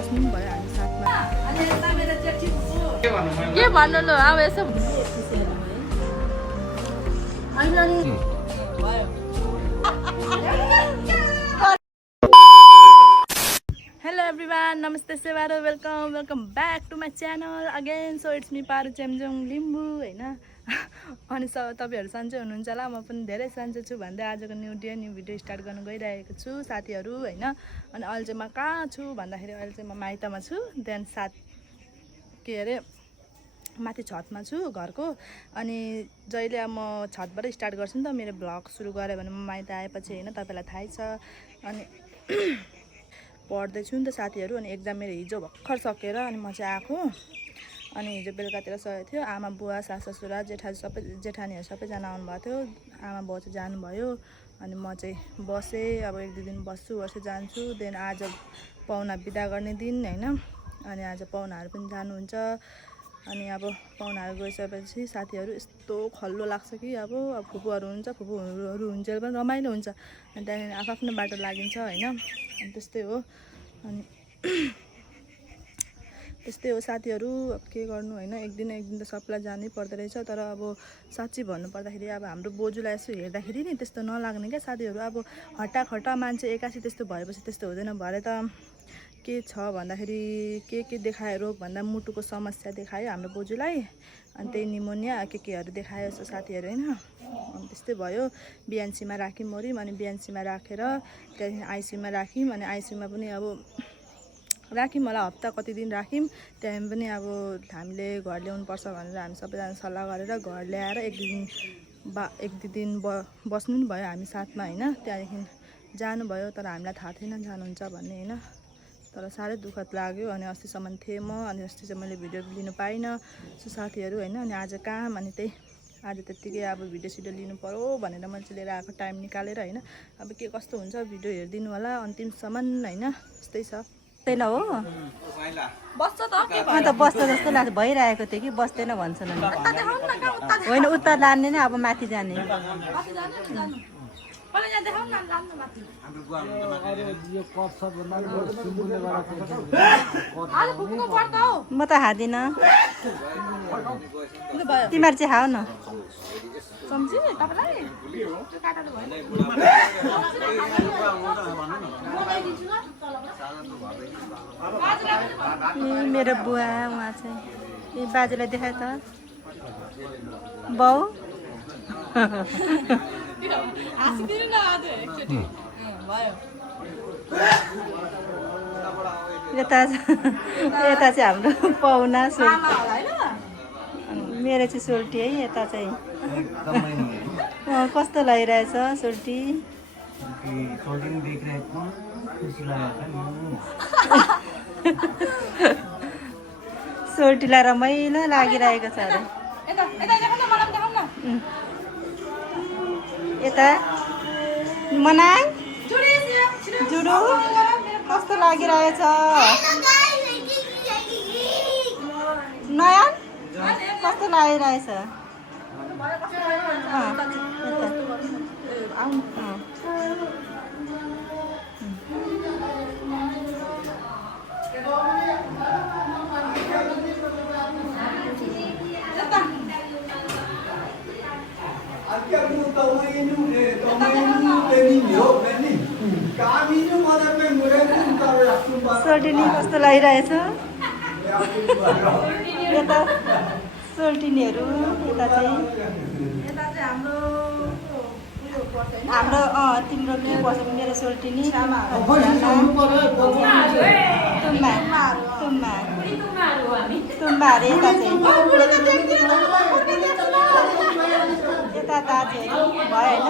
बस्नु पनि भयो हामी साथमा। के भन्नु ल अब यसो हेलो एभ्रिवान, नमस्ते सेवारो, welcome back to my channel again. So it's me Paru Chemjong Limbu होइन। अनि तपाईँहरू सन्चै हुनुहुन्छ होला, म पनि धेरै सन्चै छु भन्दै आजको न्यू भिडियो स्टार्ट गर्न गइरहेको छु साथीहरू होइन। अनि अहिले चाहिँ म कहाँ छु भन्दाखेरि अहिले चाहिँ म माइतमा छु। देन के अरे माथि छतमा छु घरको। अनि जहिले म छतबाट स्टार्ट गर्छु नि त मेरो भ्लग सुरु गरेँ भने म माइत आएपछि होइन, तपाईँलाई थाहै छ। अनि पढ्दैछु नि त साथीहरू। अनि एक्जाम मेरो हिजो भर्खर सकेर अनि म चाहिँ आएको। अनि हिजो बेलुकातिर सकेको थियो। आमा बुवा सास ससुरा जेठानीहरू सबैजना आउनुभएको थियो। आमा बाउ चाहिँ जानुभयो। अनि म चाहिँ बसेँ, अब 1-2 दिन बस्छु जान्छु। देन आज पाहुना बिदा गर्ने दिन होइन। अनि आज पाहुनाहरू पनि जानुहुन्छ। अनि अब पाहुनाहरू गइसकेपछि साथीहरू यस्तो खल्लो लाग्छ कि अब फुपूहरू हुन्छ, फुपूहरू हुन्छ पनि रमाइलो हुन्छ। अनि त्यहाँदेखि आफ्नो बाटो लागिन्छ होइन। अनि त्यस्तै हो। अनि त्यस्तै हो साथीहरू, अब के गर्नु होइन। एक दिन त सबलाई जानै पर्दो रहेछ। तर अब साँच्ची भन्नुपर्दाखेरि अब हाम्रो बोजूलाई यसो हेर्दाखेरि नि त्यस्तो नलाग्ने क्या साथीहरू। अब हट्टाखट्टा मान्छे एकासी त्यस्तो भएपछि त्यस्तो हुँदैन। भरे त के छ भन्दाखेरि के देखायो रोग भन्दा मुटुको समस्या देखायो हाम्रो बोजूलाई। अनि त्यही निमोनिया केहरू देखायो जस्तो साथीहरू होइन। अनि त्यस्तै भयो। बिएनसीमा राख्यौँ मऱ्यौँ। अनि बिएनसीमा राखेर त्यहाँदेखि आइसियुमा राख्यौँ। अनि आइसियुमा पनि अब राख्यौँ होला हप्ता कति दिन राख्यौँ। त्यहाँदेखि पनि अब हामीले घर ल्याउनुपर्छ भनेर हामी सबैजना सल्लाह गरेर घर ल्याएर 1-2 दिन बस्नु पनि भयो हामी साथमा होइन। त्यहाँदेखि जानुभयो। तर हामीलाई थाहा थिएन जानुहुन्छ भन्ने होइन। तर साह्रै दुःखद लाग्यो। अनि अस्तिसम्म थिएँ म, अनि अस्ति चाहिँ मैले भिडियो लिनु पाइनँ सो साथीहरू होइन। अनि आज काम, अनि त्यही आज त्यत्तिकै अब भिडियो लिनु पऱ्यो भनेर मैले चाहिँ लिएर आएको टाइम निकालेर होइन। अब के कस्तो हुन्छ भिडियो हेरिदिनु होला अन्तिमसम्म होइन। त्यस्तै छ। बस्दैन हो, बस्छ त के अन्त बस्छ जस्तो लाग्छ। भइरहेको थियो कि बस्दैन भन्छन्। होइन उता लाने नै अब माथि जाने। म त खाँदिनँ, तिमीहरू चाहिँ खाऊ न। मेरो बुवा उहाँ चाहिँ ए बाजेलाई देखाए त बाउ। यता चाहिँ हाम्रो पाहुना सोल्टी, मेरो चाहिँ सोल्टी है। यता चाहिँ कस्तो लागिरहेछ सोल्टी। सोल्टीलाई रमाइलो लागिरहेको छ अरे। यता मनाङ जुडु कस्तो लागिरहेछ। नयन कस्तो लागिरहेछ। सोल्टिनी कस्तो लागिरहेछ। यता सोल्टिनीहरू यता चाहिँ हाम्रो तिम्रो के पर्छ मेरो सोल्टिनी तुम्बा अरे। यता चाहिँ यता दाजुहरू भयो होइन।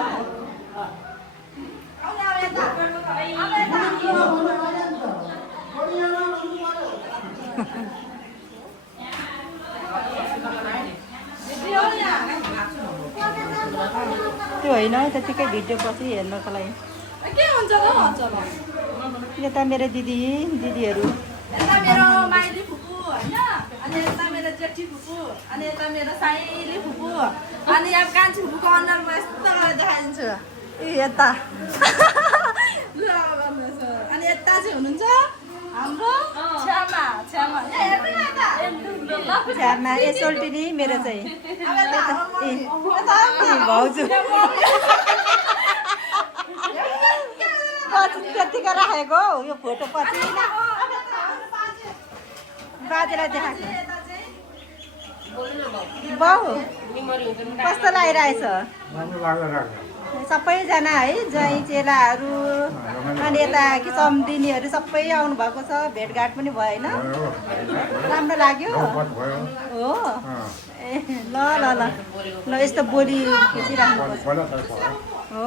त्यो होइन त्यतिकै भिडियो पछि हेर्नको लागि के हुन्छ त भन्छ ल। यता मेरो दिदीहरू, यता मेरो माइली फुपू होइन। अनि यता मेरो जेठी फुपू, अनि यता मेरो साइली फुपू, अनि यहाँ कान्छी फुपूको अनुहार म यस्तो गरेर देखाइदिन्छु। ए यता ल भन्नुहोस्। अनि यता चाहिँ हुनुहुन्छ हाम्रो छ्यामा छ्यामा छ्यामा ए सोल्टी नि मेरो चाहिँ भाउजू पछि त्यतिको राखेको हौ यो फोटो पछि बाजेलाई देखाएको बाउ कस्तो लागिरहेछ सबैजना है ज्वाइँ चेलाहरू अनि यता कि सम्धिनीहरू सबै आउनु भएको छ भेटघाट पनि भयो होइन राम्रो लाग्यो हो ए ल ल ल ल यस्तो बोली खिचिराख्नुपर्छ हो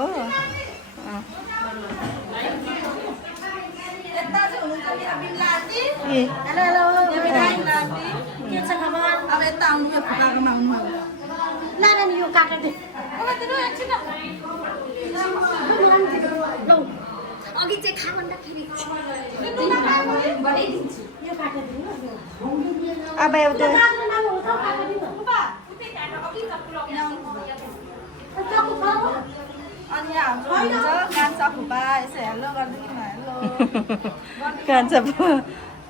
अघि चाहिँ खा भन्दाखेरि अब एउटा अनि हाम्रो हुन्छ कान्छा फुपा यसो हेलो गरिदिनु हेलो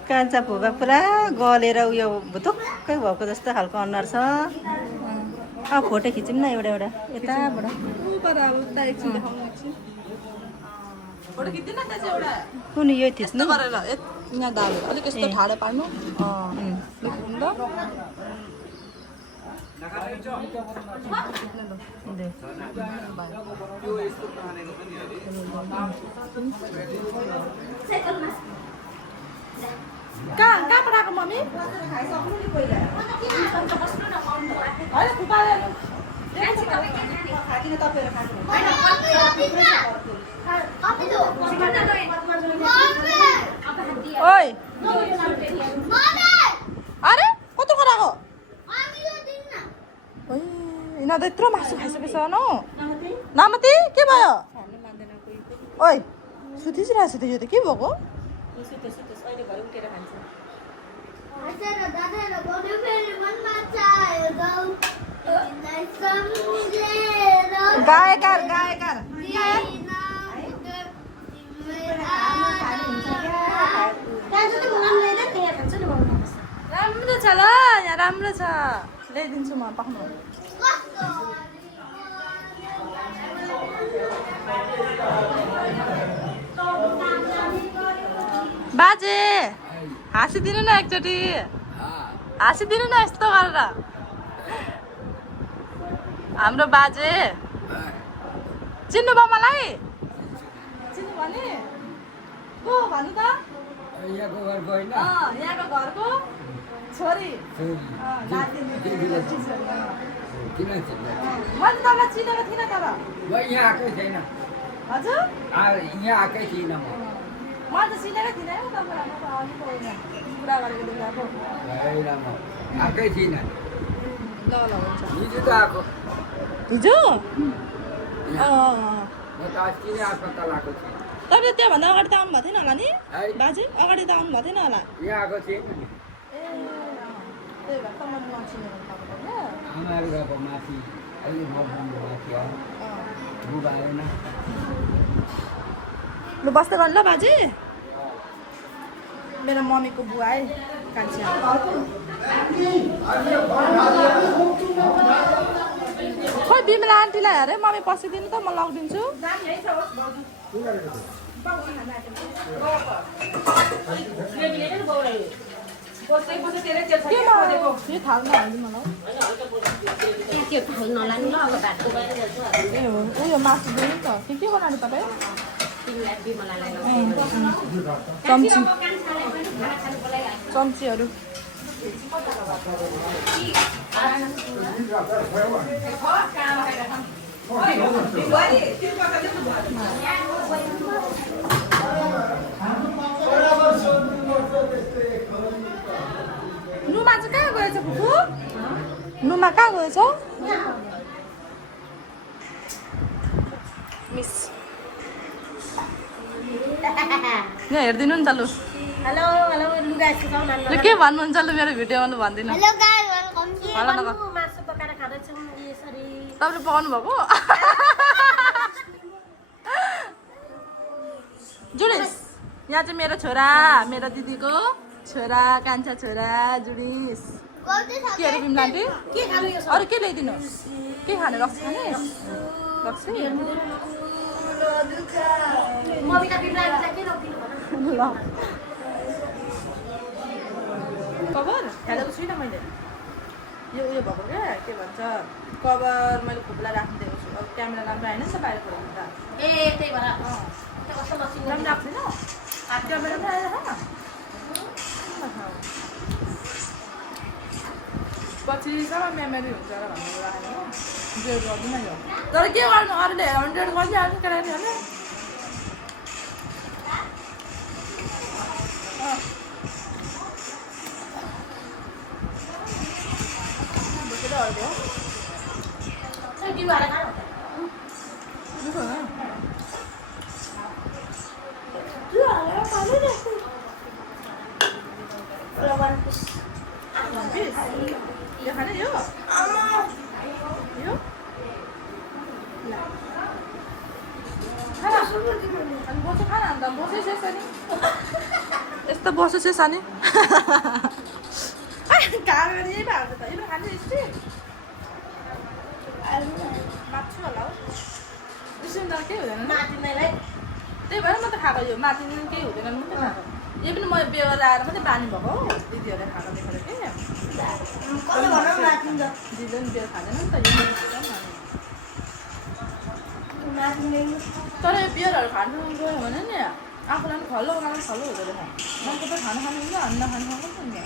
कान्छा फुपा पुरा गलेर उयो भुतुक्कै भएको जस्तो खालको अनुहार छ अब फोटो खिचौँ न एउटा एउटा यताबाट ऊपर अब उता एकछिन देखाउनु एकछिन फोटो खिच्दैन त्यहाँ चाहिँ एउटा कुन यो थिच्नु गरेर यहाँ दाल अलिक यस्तो ठाडो पार्नु कहाँ पठाएको मम्मी होइन फुपाले ओइ अरे कस्तो खराको यिनीहरू त यत्रो मासु खाइसकेछ न नामती के भयो ओइ सुतिरहेको छ त यो त के भएको गायकार गायकार राम्रो छ ल यहाँ राम्रो छ ल्याइदिन्छु म पाख्नु बाजे हाँसिदिनु न एकचोटि हाँसिदिनु न यस्तो गरेर हाम्रो बाजे चिन्नु भयो मलाई चिन्नु भने को भन्नु त यहाँको घरको छोरी मैले तपाईँलाई चिनेको थिइनँ तर यहाँ आएकै छैन हजुर यहाँ आएकै थिइनँ म मैले त चिनेकै थिइनँ है तपाईँलाई कुरा गरेको देखाएको आएकै थिइनँ ल ल हुन्छ हिजो त आएको हिजो म त अस्ति नै अस्पताल आएको थिएँ तपाईँ त्योभन्दा अगाडि त आउनु भएको थिएन होला नि बाजे अगाडि त आउनु भएको थिएन होला यहाँ आएको थिएँ नि ए त्यही भएर त मैले नचिनेको तपाईँलाई आमाहरू गएको माथि अहिले म माथि आयो बुबा आएन लु बस्दै गर्नु ल बाजे मेरो मम्मीको बुवा है कान्छी खोइ बिमला आन्टीलाई अरे मम्मी पसिदिनु त म लगिदिन्छु यो थालमा हाल्नु मलाई ए हो उयो मासु दिनु त के बनाउने तपाईँ चम्चीहरू नुमा चाहिँ कहाँ गएछ फुपू नुमा कहाँ गएछ मिस यहाँ हेरिदिनु नि त लु हेलो हेलो लुगा लु के भन्नुहुन्छ लु मेरो भिडियोमा लु भनिदिनु हेलो गाइस वेलकम हेलो न मासु पकाएर खाँदैछौँ यसरी तपाईँले पकाउनु भएको जुडेस यहाँ चाहिँ मेरो छोरा मेरो दिदीको छोरा कान्छा छोरा जुडिस केहरू बिमलान्टी के खानु यो अरू के ल्याइदिनु के खाने रक्सी खाने रक्सी मम्मीलाई बिमलालाई के रोकिदिनु भन ल कभर हेलेको छुइनँ मैले यो उयो भएको क्या के भन्छ कभर मैले खोप्ला राखिदिएको छु अब क्यामेरा राम्रो आएन नि त बाहिर खोल्नु ए त्यही भएर त्यो कस्तो मसिनो राम्रो राख्दैन क्यामेरा पनि आएन पछिसम्म मेमोरी हुन्छ र भन्ने राखेको जेल गर्दिनँ यो तर के गर्नु अरूले 100 गरिहाल्नु केटाकेटीहरूले दिवाला खानु यो खाने यो यो अनि बसो खाना अन्त बसै शेष नि यस्तो बसो शेष नि काम गर्ने यही भएको त यो खाने स्टिल मात्छु होला हौ स्टिल त केही हुँदैन माथिलाई त्यही भएर म त खाएको यो माथि केही हुँदैन मात्रै खाएको यो पनि म बेगर आएर मात्रै बानी भएको हौ दिदीहरूले खाएको देखेर के कसले भनौँ माथिन्छ दिदीले पनि बेगर खाँदैन नि त यो तर यो बियरहरू खानु गयो भने नि आफूलाई पनि खल्लो उनीहरू पनि खल्लो हुँदो रहेछ मलाई त खानु हुन्छ हामी नखानु खान्छ नि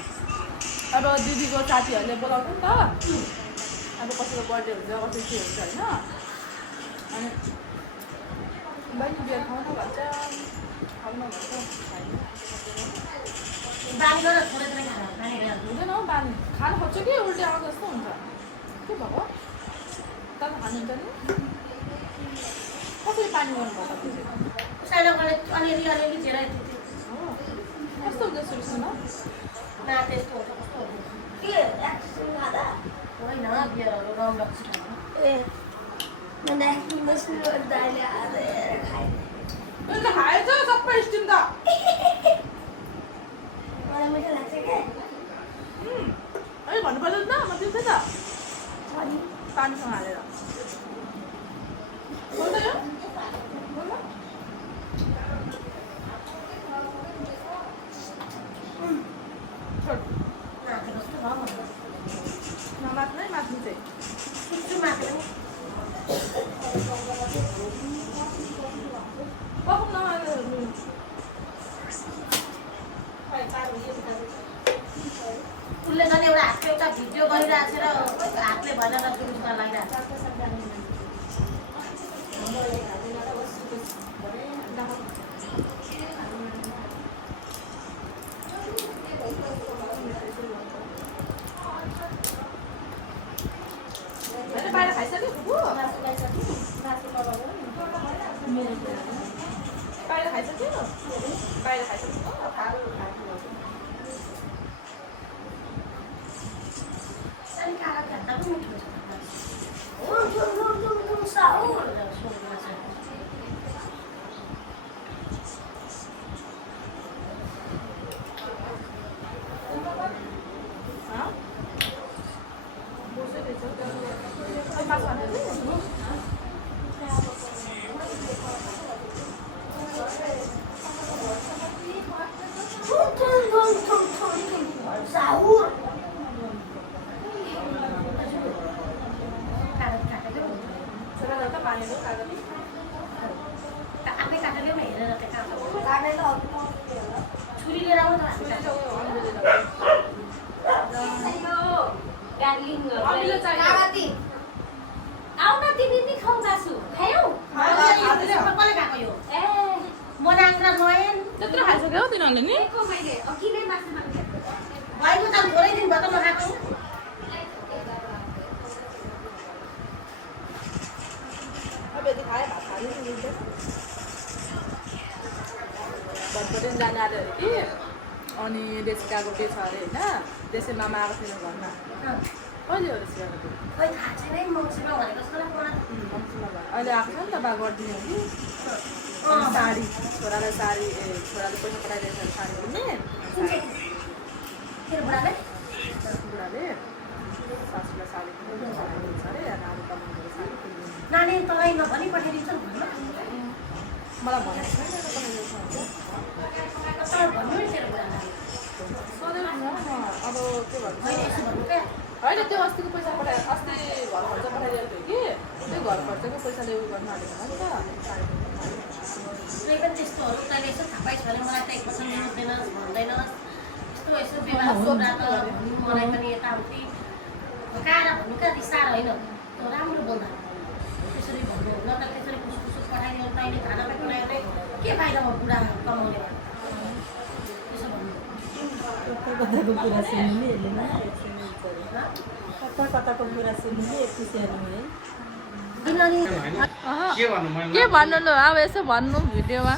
अब दिदीको साथीहरूले बोलाउँछ नि त अब कसैको बर्थडे हुन्छ कसै के हुन्छ होइन अनि बहिनी बियर खाउन भन्छ खाउन भन्छ बानी गरेर छोडेर खाना हुँदैन हौ बानी खानु खोज्छु कि उल्टी आएको जस्तो हुन्छ के भएको तपाईँ खानुहुन्छ नि कसरी पानी गर्नुभयो सानोकोले अलिअलि अलिअलि झेर कस्तो हुन्छ सुरुसम्म न त्यस्तो हुन्छ कस्तो हुन्छ के एक्सन खाँदा होइन बियरहरू रम रक्सी खानु ए मैले एक्सन मसिनो दाइले आएर खाएँ अन्त खाएछ सबै स्टिम त मलाई मिठो लाग्छ क्या अहिले भन्नुपर्दैन त म दिउँदै त पानीसँग हालेर बोल्छ यो नमात्नै माथि चाहिँ पकाउन उसले झन् एउटा हातको एउटा भिडियो गरिरहेको छ र हातले भनेर टुरिस्टमा लगाइरहेको बाहिर खाइसक्यो बाहिर खाइसक्यो बाहिर खाइसक्यो आफै काटेर ल्याउन हेरेर त्यहाँ छुरी लिएर आउनु आउ न तिमी नि खाऊ मासु खायौ कसले खाएको यो ए मनाङ र नयन त्यत्रो खाइसक्यो तिनीहरूले नि मैले अघि नै मासु माग्थे भएको त थोरै दिन भयो त नखाएको अब यति खाएँ भात खाँदै भटपट्टि जाने आएर अरे कि अनि रेसिकाको के छ अरे होइन त्यसै मामा आएको थिएन घरमा कहिले हो रेसिकाको त्यो खोइ थाहा छैन मौसममा भनेको जस्तो लाग्छ मलाई अहिले आएको छ नि त बा गरिदिने कि साडी छोरालाई साडी छोराले पैसा पठाइदिएछ भने साडी किन्ने तेरो बुढाले बुढाले सासूलाई साडी किन्नु छ अरे नानी कमाउनु साडी किन्नु नानी तँलाई नभनी पठाइदिन्छ नि मलाई भनेको छैन पठाइदिएछ तर भन्नु नि तेरो बुढालाई अब के भन्छ यसो भन्नु क्या होइन त्यो अस्तिको पैसा अस्ति घर खर्च पठाइदिएको थियो कि त्यो घर खर्चको पैसाले उयो गर्नु आँटेको नि त कुनै पनि त्यस्तोहरू तैँले यसो थाहा पाइस् भने मलाई त एकपल्ट ल्याउँदैनस् भन्दैनस् यस्तो यसो व्यवहार सुब्रा त भन्नु मलाई पनि यताउति काँडा भन्नु क्या साह्रो होइन त्यो राम्रो बोल्दा त्यसरी भन्नु न त त्यसरी कुसकुसु पठाइदियो तैँले खाना बनायो भने के फाइदा भयो बुढा कमाउने त्यसो भन्नु कताको कुरा सुन्ने कताको कुरा सुन्ने खुसीहरू है किनभने के भन्नु ल अब यसो भन्नु भिडियोमा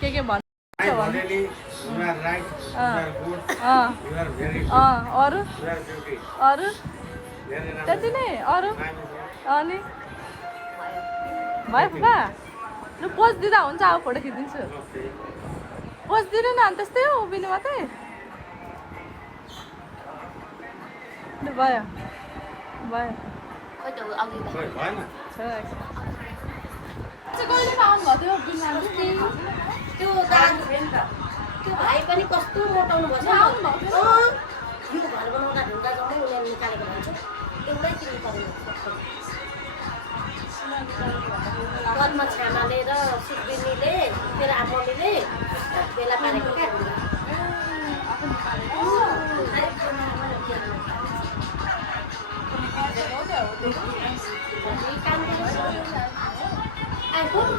के भन्नु अरू अरू त्यति नै अरू अनि भयो फुपा लु पोज दिँदा हुन्छ अब फोटो खिचिदिन्छु पोज दिनु न अनि त्यस्तै हो उभिनु मात्रै लु भयो भयो कहिले आउनुभएको थियो त्यो दाजु त्यो भाइ पनि कस्तो मोटाउनु भएछ यो घर बनाउँदा ढुङ्गा जम्मै उनीहरूले निकालेको भन्छ एउटै किन्नु पर्ने पद्मा छानाले र सुकबिनीले तेरो आमाले बेला पारेको क्या ढुङ्गा आइफोन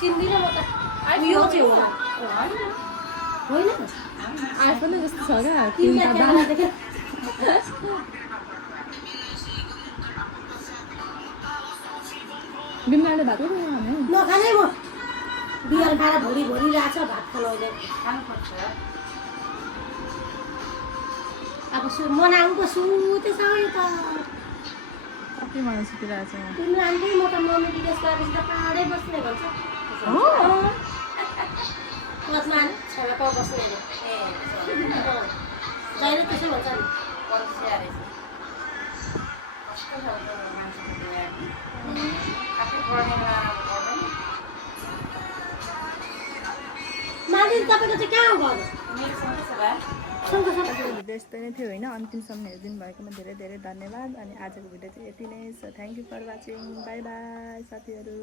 चिन्दिनँ म त यो चाहिँ होला होइन आइफोन जस्तो छ क्या बिमारले भात नखानै म बिहान खाएर भोलि भरिरहेछ भात खानु खानुपर्छ अब मनाउनु पो सुतेछ यो त कति मलाई सुतिरहेको छ तिमीलाई आन्टी म त मम्मी विदेश गएपछि त पाहाडै बस्ने भन्छ पद्मा छेउमा बस्ने अरे जहिले त्यसो भन्छ नि माली तपाईँको चाहिँ कहाँ हो घर भिडियो यस्तै नै थियो होइन अन्तिमसम्म हेरिदिनु भएकोमा धेरै धेरै धन्यवाद अनि आजको भिडियो चाहिँ यति नै छ thank you for watching bye bye साथीहरू